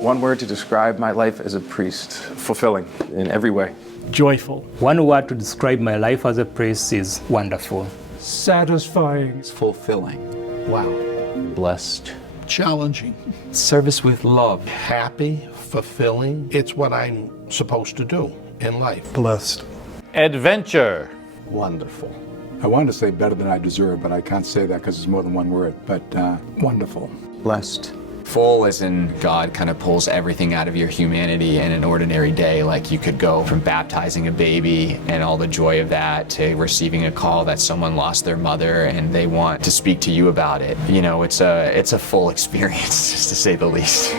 One word to describe my life as a priest: fulfilling in every way. Joyful. One word to describe my life as a priest is wonderful. Satisfying. Fulfilling. Wow. Blessed. Challenging. Service with love. Happy, fulfilling. It's what I'm supposed to do in life. Blessed. Adventure. Wonderful. I wanted to say better than I deserve, but I can't say that because it's more than one word. But wonderful. Blessed. Full as in God kind of pulls everything out of your humanity in an ordinary day. Like you could go from baptizing a baby and all the joy of that to receiving a call that someone lost their mother and they want to speak to you about it. You know, it's a full experience, just to say the least.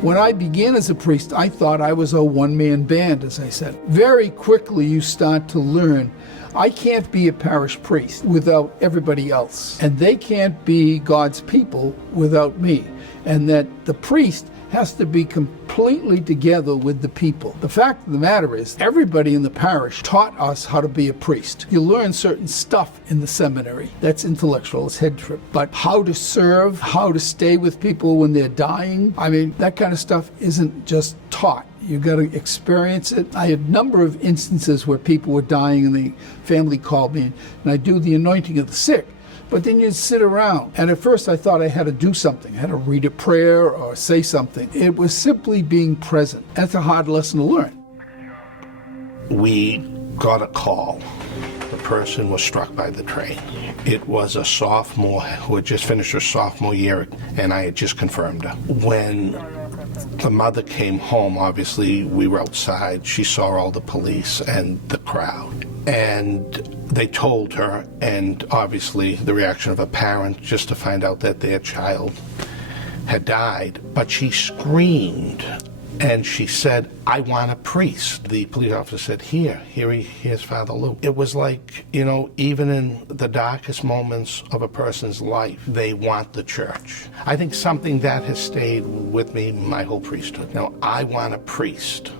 When I began as a priest, I thought I was a one-man band, as I said. Very quickly you start to learn I can't be a parish priest without everybody else, and they can't be God's people without me, and that the priest has to be completely together with the people. The fact of the matter is, everybody in the parish taught us how to be a priest. You learn certain stuff in the seminary. That's intellectual, it's head trip. But how to serve, how to stay with people when they're dying, I mean, that kind of stuff isn't just taught. You got to experience it. I had a number of instances where people were dying and the family called me, and I do the anointing of the sick. But then you'd sit around. And at first I thought I had to do something. I had to read a prayer or say something. It was simply being present. That's a hard lesson to learn. We got a call. The person was struck by the train. It was a sophomore who had just finished her sophomore year, and I had just confirmed her. When the mother came home, obviously we were outside. She saw all the police and the crowd. And they told her, and obviously the reaction of a parent just to find out that their child had died. But she screamed and she said, I want a priest. The police officer said, here's Father Lou. It was like, you know, even in the darkest moments of a person's life, they want the church. I think something that has stayed with me my whole priesthood. Now, I want a priest.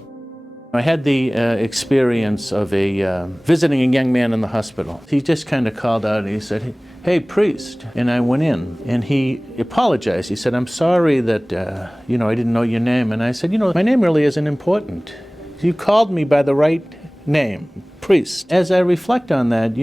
I had the experience of visiting a young man in the hospital. He just kind of called out and he said, hey, priest. And I went in and he apologized. He said, I'm sorry that, I didn't know your name. And I said, my name really isn't important. You called me by the right name, priest. As I reflect on that,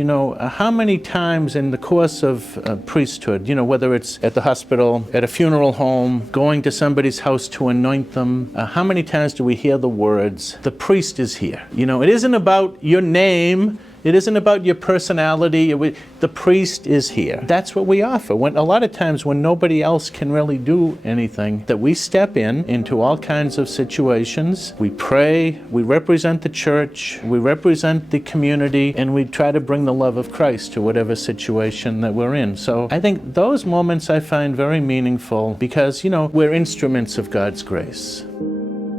how many times in the course of priesthood, whether it's at the hospital, at a funeral home, going to somebody's house to anoint them, how many times do we hear the words, the priest is here? It isn't about your name. It isn't about your personality. The priest is here. That's what we offer. A lot of times when nobody else can really do anything, that we step into all kinds of situations. We pray, we represent the church, we represent the community, and we try to bring the love of Christ to whatever situation that we're in. So I think those moments I find very meaningful because, we're instruments of God's grace.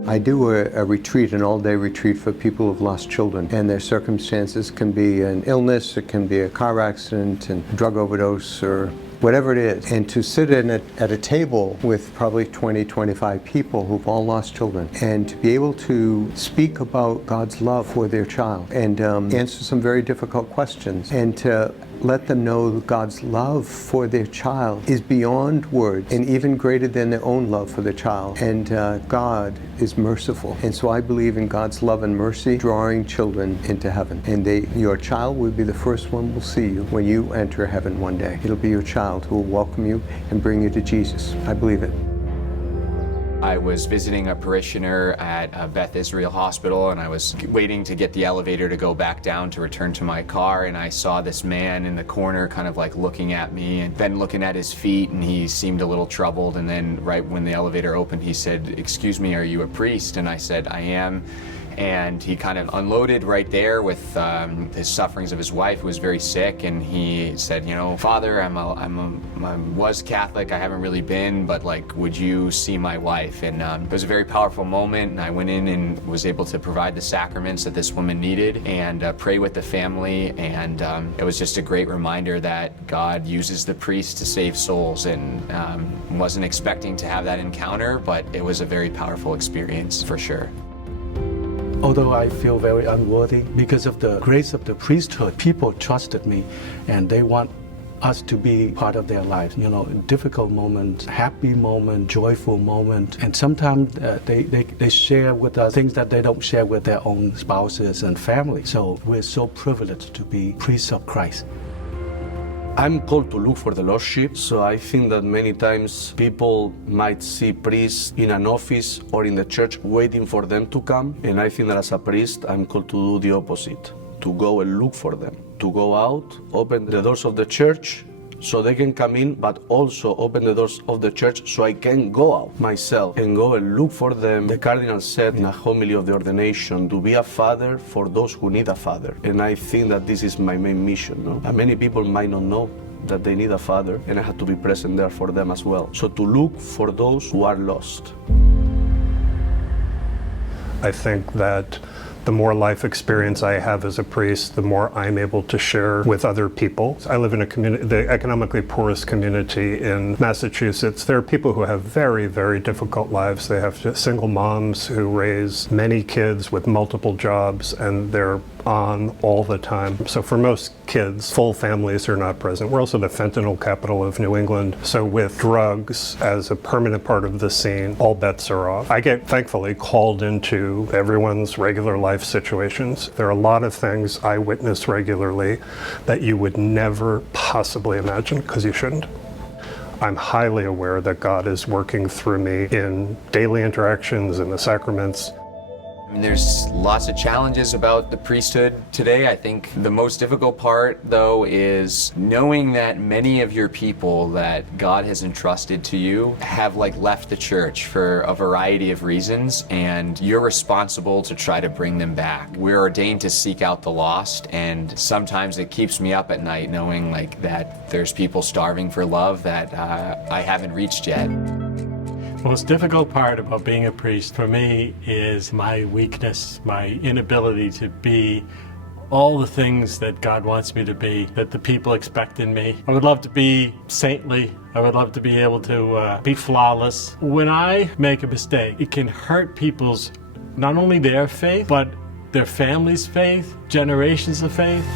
I do a retreat, an all-day retreat for people who've lost children, and their circumstances can be an illness, it can be a car accident, and drug overdose, or whatever it is. And to sit at a table with probably 20, 25 people who've all lost children, and to be able to speak about God's love for their child, and answer some very difficult questions, and to let them know that God's love for their child is beyond words and even greater than their own love for their child. And God is merciful. And so I believe in God's love and mercy drawing children into heaven. And your child will be the first one will see you when you enter heaven one day. It'll be your child who will welcome you and bring you to Jesus. I believe it. I was visiting a parishioner at Beth Israel Hospital, and I was waiting to get the elevator to go back down to return to my car, and I saw this man in the corner kind of like looking at me and then looking at his feet, and he seemed a little troubled. And then right when the elevator opened, he said, "Excuse me, are you a priest?" And I said, "I am." And he kind of unloaded right there with his sufferings of his wife, who was very sick. And he said, Father, I was Catholic. I haven't really been, but would you see my wife? And it was a very powerful moment. And I went in and was able to provide the sacraments that this woman needed and pray with the family. And it was just a great reminder that God uses the priest to save souls. And wasn't expecting to have that encounter, but it was a very powerful experience for sure. Although I feel very unworthy, because of the grace of the priesthood, people trusted me and they want us to be part of their lives. You know, difficult moments, happy moment, joyful moment. And sometimes they share with us things that they don't share with their own spouses and family. So we're so privileged to be priests of Christ. I'm called to look for the Lordship, so I think that many times people might see priests in an office or in the church waiting for them to come. And I think that as a priest, I'm called to do the opposite, to go and look for them, to go out, open the doors of the church so they can come in, but also open the doors of the church so I can go out myself and go and look for them. The Cardinal said in a homily of the ordination, to be a father for those who need a father. And I think that this is my main mission. No? And many people might not know that they need a father, and I have to be present there for them as well. So to look for those who are lost. I think that the more life experience I have as a priest, the more I'm able to share with other people. I live in a community, the economically poorest community in Massachusetts. There are people who have very, very difficult lives. They have single moms who raise many kids with multiple jobs, and they're on all the time. So for most kids, full families are not present. We're also the fentanyl capital of New England. So with drugs as a permanent part of the scene, all bets are off. I get, thankfully, called into everyone's regular life situations. There are a lot of things I witness regularly that you would never possibly imagine, because you shouldn't. I'm highly aware that God is working through me in daily interactions, in the sacraments. I mean, there's lots of challenges about the priesthood today. I think the most difficult part, though, is knowing that many of your people that God has entrusted to you have left the church for a variety of reasons, and you're responsible to try to bring them back. We're ordained to seek out the lost, and sometimes it keeps me up at night knowing that there's people starving for love that I haven't reached yet. The most difficult part about being a priest for me is my weakness, my inability to be all the things that God wants me to be, that the people expect in me. I would love to be saintly. I would love to be able to be flawless. When I make a mistake, it can hurt people's, not only their faith, but their family's faith, generations of faith.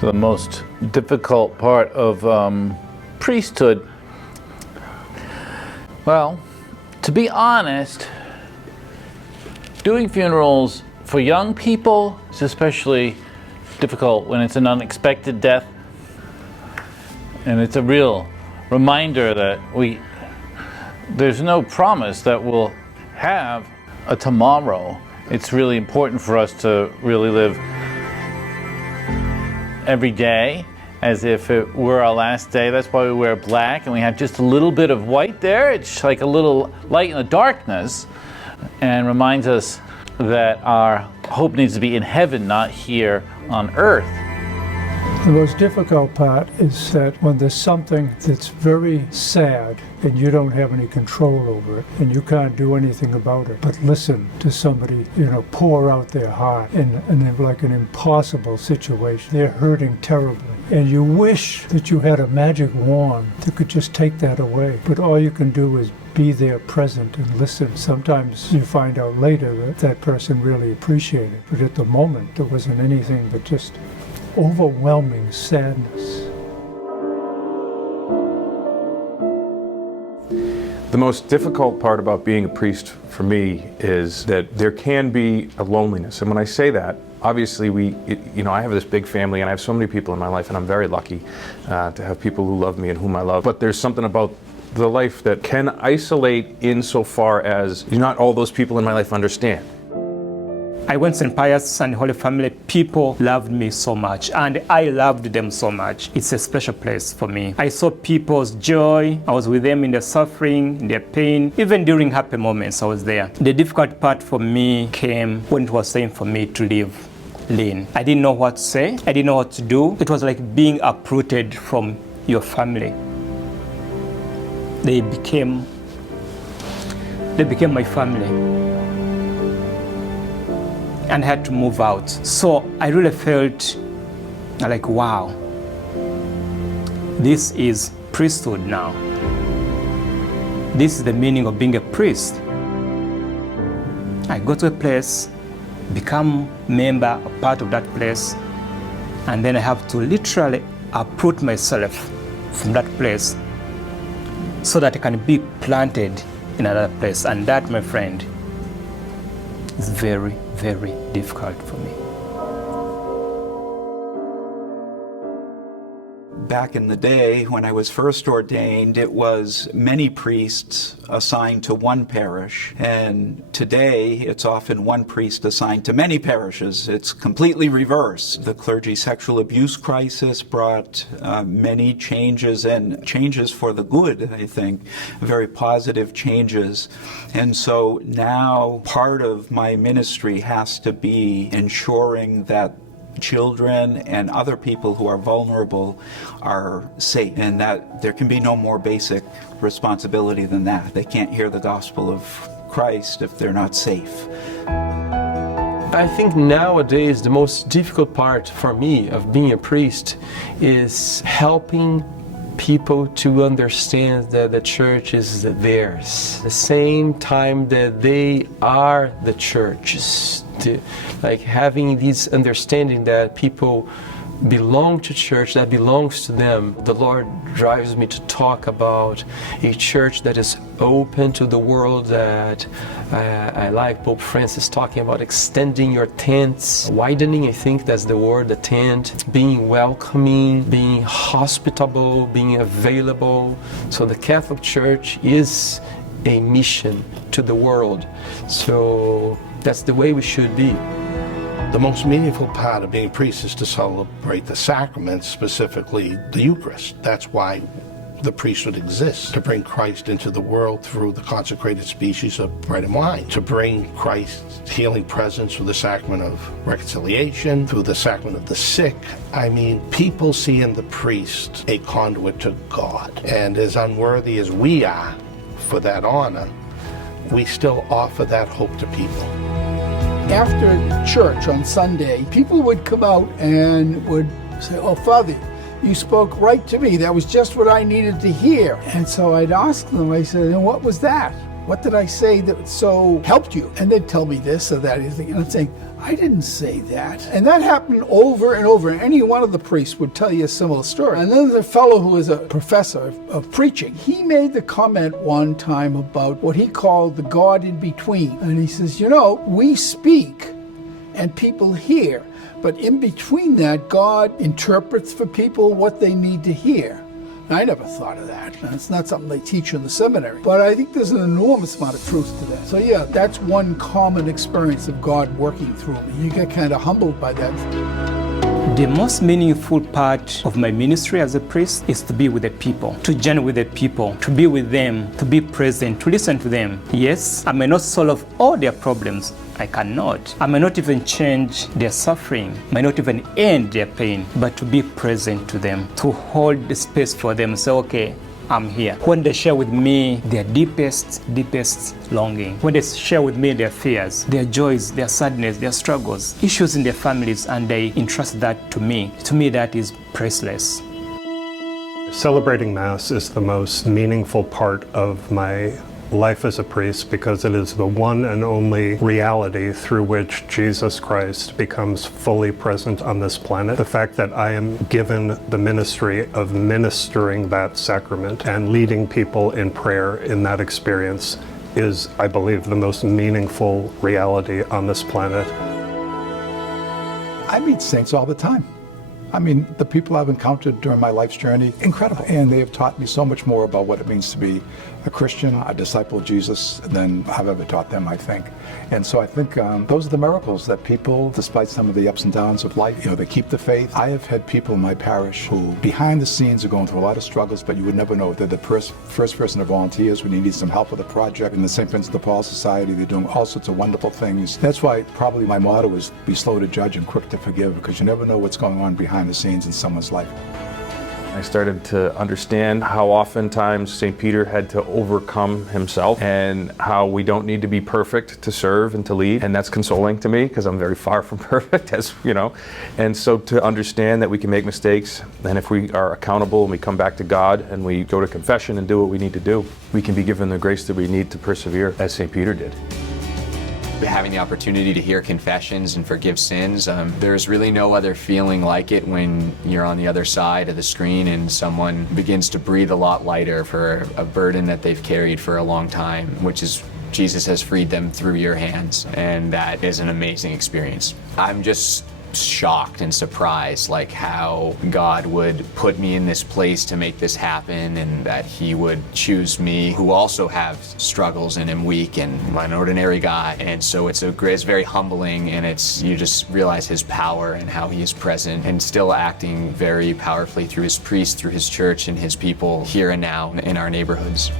The most difficult part of priesthood, well, to be honest, doing funerals for young people is especially difficult when it's an unexpected death. And it's a real reminder that there's no promise that we'll have a tomorrow. It's really important for us to really live every day as if it were our last day. That's why we wear black, and we have just a little bit of white there. It's like a little light in the darkness, and reminds us that our hope needs to be in heaven, not here on earth. The most difficult part is that when there's something that's very sad and you don't have any control over it and you can't do anything about it, but listen to somebody, pour out their heart in like an impossible situation. They're hurting terribly. And you wish that you had a magic wand that could just take that away. But all you can do is be there present and listen. Sometimes you find out later that that person really appreciated it. But at the moment, there wasn't anything but just overwhelming sadness. The most difficult part about being a priest for me is that there can be a loneliness. And when I say that, obviously I have this big family and I have so many people in my life, and I'm very lucky to have people who love me and whom I love. But there's something about the life that can isolate insofar as not all those people in my life understand. I went to St. Pius and Holy Family. People loved me so much, and I loved them so much. It's a special place for me. I saw people's joy. I was with them in their suffering, in their pain. Even during happy moments, I was there. The difficult part for me came when it was time for me to leave Lynn. I didn't know what to say. I didn't know what to do. It was like being uprooted from your family. They became my family. And had to move out. So I really felt like, wow, this is priesthood now. This is the meaning of being a priest. I go to a place, become member, a part of that place, and then I have to literally uproot myself from that place so that I can be planted in another place. And that, my friend, is very, very difficult for me. Back in the day, when I was first ordained, it was many priests assigned to one parish, and today it's often one priest assigned to many parishes. It's completely reversed. The clergy sexual abuse crisis brought many changes, and changes for the good, I think, very positive changes. And so now part of my ministry has to be ensuring that children and other people who are vulnerable are safe, and that there can be no more basic responsibility than that. They can't hear the gospel of Christ if they're not safe. I think nowadays the most difficult part for me of being a priest is helping people to understand that the church is theirs. The same time that they are the church. Like having this understanding that people belong to church, that belongs to them. The Lord drives me to talk about a church that is open to the world, that I like Pope Francis talking about extending your tents, widening, I think that's the word, the tent, being welcoming, being hospitable, being available. So the Catholic Church is a mission to the world. So that's the way we should be. The most meaningful part of being a priest is to celebrate the sacraments, specifically the Eucharist. That's why the priesthood exists, to bring Christ into the world through the consecrated species of bread and wine, to bring Christ's healing presence through the sacrament of reconciliation, through the sacrament of the sick. I mean, people see in the priest a conduit to God. And as unworthy as we are for that honor, we still offer that hope to people. After church on Sunday, people would come out and would say, "Oh, Father, you spoke right to me. That was just what I needed to hear." And so I'd ask them, I said, "And what was that? What did I say that so helped you?" And they'd tell me this or that. And I'm saying, I didn't say that. And that happened over and over. And any one of the priests would tell you a similar story. And then there's a fellow who is a professor of preaching. He made the comment one time about what he called the God in between. And he says, you know, we speak and people hear. But in between that, God interprets for people what they need to hear. I never thought of that. It's not something they teach in the seminary. But I think there's an enormous amount of truth to that. So yeah, that's one common experience of God working through me. You get kind of humbled by that. The most meaningful part of my ministry as a priest is to be with the people, to journey with the people, to be with them, to be present, to listen to them. Yes, I may not solve all their problems. I cannot. I may not even change their suffering, may not even end their pain, but to be present to them, to hold the space for them, say, okay, I'm here. When they share with me their deepest longing, when they share with me their fears, their joys, their sadness, their struggles, issues in their families, and they entrust that to me that is priceless. Celebrating Mass is the most meaningful part of my life as a priest because it is the one and only reality through which Jesus Christ becomes fully present on this planet. The fact that I am given the ministry of ministering that sacrament and leading people in prayer in that experience is, I believe, the most meaningful reality on this planet. I meet saints all the time. I mean, the people I've encountered during my life's journey, incredible. And they have taught me so much more about what it means to be a Christian, a disciple of Jesus, than I've ever taught them, I think. And so I think those are the miracles that people, despite some of the ups and downs of life, they keep the faith. I have had people in my parish who, behind the scenes, are going through a lot of struggles, but you would never know. They're the first person to volunteers when you need some help with a project. In the St. Vincent de Paul Society, they're doing all sorts of wonderful things. That's why probably my motto is be slow to judge and quick to forgive, because you never know what's going on behind the scenes in someone's life. I started to understand how oftentimes St. Peter had to overcome himself and how we don't need to be perfect to serve and to lead. And that's consoling to me because I'm very far from perfect, as you know. And so to understand that we can make mistakes, and if we are accountable and we come back to God and we go to confession and do what we need to do, we can be given the grace that we need to persevere as St. Peter did. Having the opportunity to hear confessions and forgive sins, there's really no other feeling like it when you're on the other side of the screen and someone begins to breathe a lot lighter for a burden that they've carried for a long time, which is Jesus has freed them through your hands, and that is an amazing experience. I'm just shocked and surprised, like how God would put me in this place to make this happen, and that He would choose me, who also have struggles and am weak and I'm an ordinary guy. And so it's very humbling, and you just realize His power and how He is present and still acting very powerfully through His priests, through His church and His people here and now in our neighborhoods.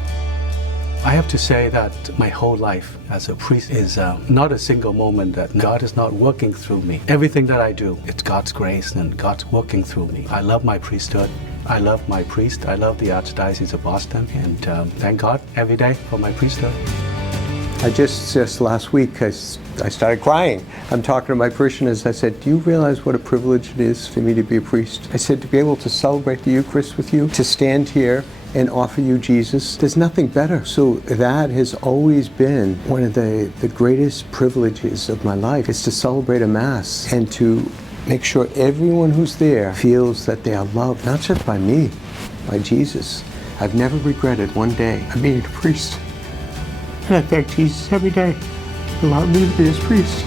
I have to say that my whole life as a priest is not a single moment that God is not working through me. Everything that I do, it's God's grace and God's working through me. I love my priesthood. I love my priest. I love the Archdiocese of Boston. And thank God every day for my priesthood. Just last week, I started crying. I'm talking to my parishioners. I said, do you realize what a privilege it is for me to be a priest? I said, to be able to celebrate the Eucharist with you, to stand here and offer you Jesus. There's nothing better. So that has always been one of the greatest privileges of my life, is to celebrate a Mass and to make sure everyone who's there feels that they are loved, not just by me, by Jesus. I've never regretted one day of being a priest. And I thank Jesus every day for allowing me to be His priest.